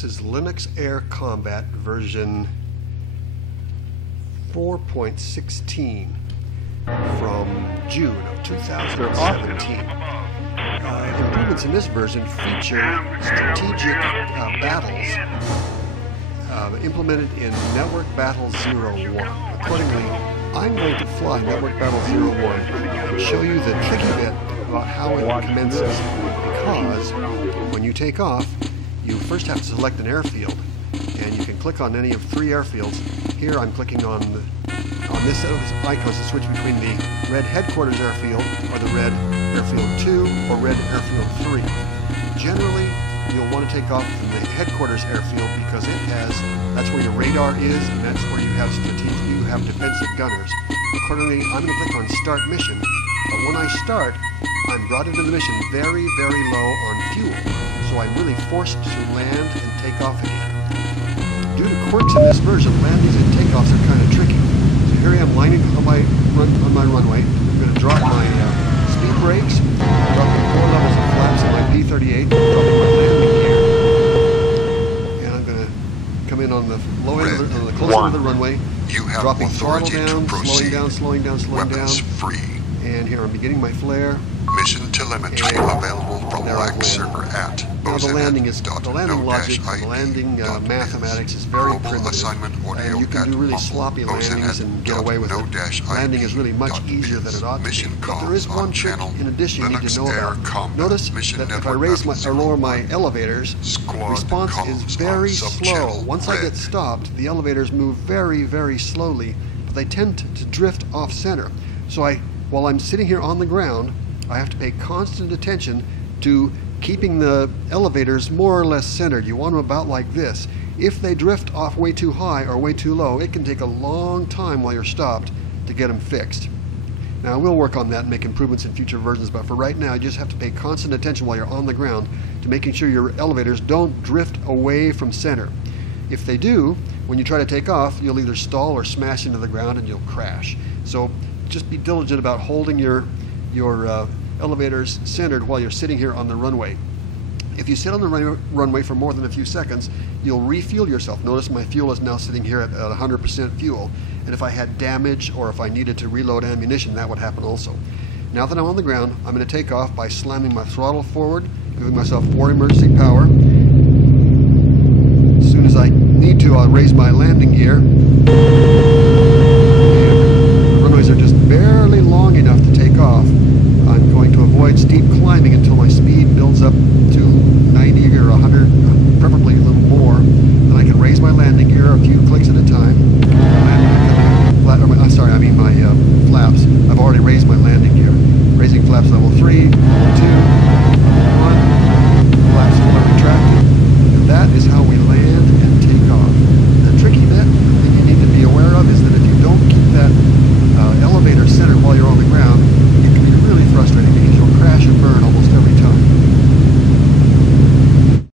This is Linux Air Combat version 4.16 from June of 2017. Improvements in this version feature strategic battles implemented in Network Battle 01. Accordingly, I'm going to fly Network Battle 01 and show you the tricky bit about how it commences, because when you take off, you first have to select an airfield, and you can click on any of 3 airfields. Here I'm clicking on this set of icons to switch between the red headquarters airfield, or the red airfield 2, or red airfield 3. Generally, you'll want to take off from the headquarters airfield because that's where your radar is, and that's where you have defensive gunners. Accordingly, I'm going to click on Start Mission, but when I start, I'm brought into the mission very, very low on fuel. So I'm really forced to land and take off again. Due to quirks in this version, landings and takeoffs are kind of tricky. So here I am lining on my runway. I'm going to drop my speed brakes, dropping 4 levels of flaps on my V4.16, dropping my landing gear, and I'm going to come in on the low end, on the close end of the runway, dropping throttle down, slowing down. Free. And here I'm beginning my flare. Mission telemetry available from LAC server at now the landing logic, the landing mathematics is very primitive, and you can do really sloppy landings and get away with it. Landing is really much easier than it ought to be. But there is one trick in addition you need to know about. Notice that if I raise or lower my elevators, response is very slow. Once I get stopped, the elevators move very, very slowly, but they tend to drift off center. So while I'm sitting here on the ground, I have to pay constant attention to keeping the elevators more or less centered. You want them about like this. If they drift off way too high or way too low, it can take a long time while you're stopped to get them fixed. Now, we'll work on that and make improvements in future versions, but for right now, you just have to pay constant attention while you're on the ground to making sure your elevators don't drift away from center. If they do, when you try to take off, you'll either stall or smash into the ground and you'll crash. So just be diligent about holding your elevators centered while you're sitting here on the runway. If you sit on the runway for more than a few seconds, you'll refuel yourself. Notice my fuel is now sitting here at 100% fuel, and if I had damage or if I needed to reload ammunition, that would happen also. Now that I'm on the ground, I'm going to take off by slamming my throttle forward, giving myself 4 emergency power. As soon as I need to, I'll raise my landing gear. The runways are just barely long enough to take off. I'm going to avoid steep climbing until my speed builds up to 90 or 100, preferably a little more. Then I can raise my landing gear a few clicks at a time. My flaps. I've already raised my landing gear. Raising flaps level 3, 2, 1. Flaps are retracted. And that is how we